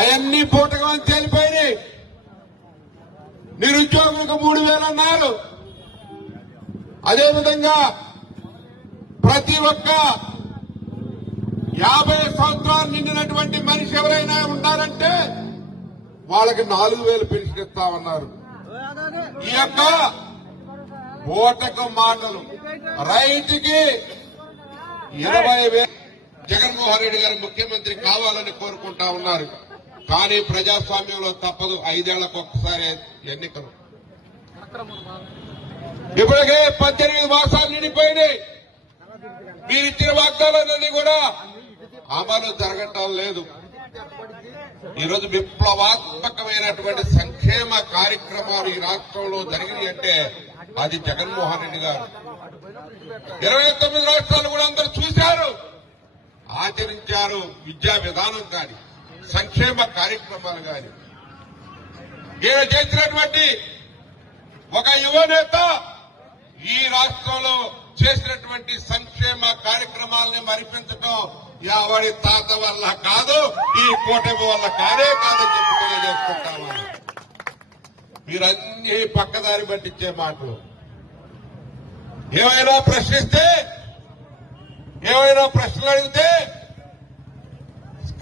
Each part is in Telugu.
అవన్నీ పూటకం తేలిపోయినాయి. నిరుద్యోగులకు 3,000 అన్నారు. అదేవిధంగా ప్రతి ఒక్క 50 సంవత్సరాలు నిండినటువంటి మనిషి ఎవరైనా ఉన్నారంటే వాళ్ళకి 4,000 పెన్షన్ ఇస్తామన్నారు. ఈ యొక్క ఓటకు మాటలు రైతుకి 20,000 జగన్మోహన్ రెడ్డి గారు ముఖ్యమంత్రి కావాలని కోరుకుంటా ఉన్నారు. కానీ ప్రజాస్వామ్యంలో తప్పదు, 5 ఏళ్లకు ఒక్కసారి ఎన్నికలు. ఇప్పటికే 18 మాసాలు నిండిపోయినాయి. మీరు ఇచ్చిన వాగ్దానాలన్నీ కూడా అమలు జరగటం లేదు. ఈరోజు విప్లవాత్మకమైనటువంటి సంక్షేమ కార్యక్రమాలు ఈ రాష్ట్రంలో జరిగినాయి అంటే అది జగన్మోహన్ రెడ్డి గారు. 29 రాష్ట్రాలు కూడా అందరూ చూశారు, ఆచరించారు. విద్యా విధానం కానీ సంక్షేమ కార్యక్రమాలు కానీ ఈయన చేసినటువంటి ఒక యువనేత ఈ రాష్ట్రంలో చేసినటువంటి సంక్షేమ కార్యక్రమాలని మరిపించడం ఎవరి తాత వల్ల కాదు, ఈ కూటమి వల్ల కానే కాదని చెప్పి తెలియజేసుకుంటామా. మీరన్నీ పక్కదారి పట్టించే మాటలు. ఏమైనా ప్రశ్నలు అడిగితే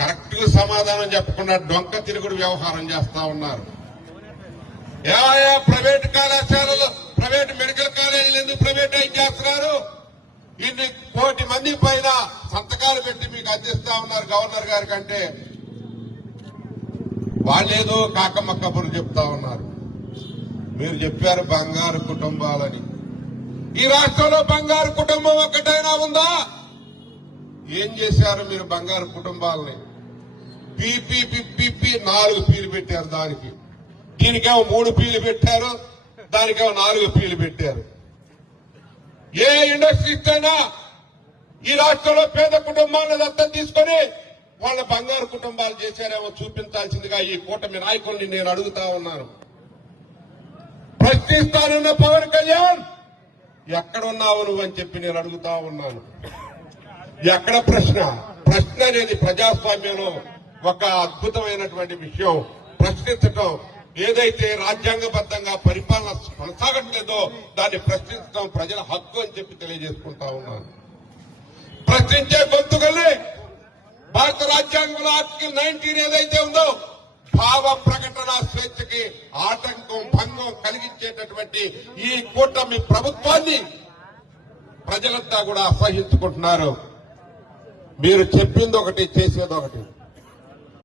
కరెక్ట్ గా సమాధానం చెప్పకుండా డొంక తిరుగుడు వ్యవహారం చేస్తా ఉన్నారు. ఏమైనా ప్రైవేట్ కళాశాలలు, ప్రైవేట్ మెడికల్ కాలేజీలు ఎందుకు ప్రైవేటైజ్ చేస్తున్నారు? ఇన్ని 1 కోటి మంది పైన సంతకాలు పెట్టి మీకు అందిస్తా ఉన్నారు గవర్నర్ గారి కంటే. వాళ్ళేదో కాకమ్మ కబుర్లు చెప్తా ఉన్నారు. మీరు చెప్పారు బంగారు కుటుంబాలని. ఈ రాష్ట్రంలో బంగారు కుటుంబం ఒక్కటైనా ఉందా? ఏం చేశారు మీరు బంగారు కుటుంబాలని? పీపీ 4 పీలు పెట్టారు. దానికి దీనికేమో 3 పీలు పెట్టారు, దానికేమో 4 పీలు పెట్టారు. ఏ ఇండస్ట్రీస్ అయినా ఈ రాష్ట్రంలో పేద కుటుంబాలను దత్తత తీసుకొని వాళ్ళ బంగారు కుటుంబాలు చేశారేమో చూపించాల్సిందిగా ఈ కూటమి నాయకుల్ని నేను అడుగుతా ఉన్నాను. ప్రశ్నిస్తానన్న పవన్ కళ్యాణ్ ఎక్కడున్నావు నువ్వు అని చెప్పి నేను అడుగుతా ఉన్నాను. ఎక్కడ ప్రశ్న అనేది ప్రజాస్వామ్యంలో ఒక అద్భుతమైనటువంటి విషయం. ప్రశ్నించటం, ఏదైతే రాజ్యాంగబద్దంగా పరిపాలన కొనసాగట్లేదో దాన్ని ప్రశ్నించడం ప్రజల హక్కు అని చెప్పి తెలియజేసుకుంటా ఉన్నాను. ప్రశ్నించే గొంతుకల్ని భారత రాజ్యాంగంలో ఆర్టికల్ 19 ఏదైతే ఉందో భావ ప్రకటన స్వేచ్ఛకి ఆటంకం, భంగం కలిగించేటటువంటి ఈ కూటమి ప్రభుత్వాన్ని ప్రజలంతా కూడా అసహించుకుంటున్నారు. మీరు చెప్పింది ఒకటి, చేసేది ఒకటి.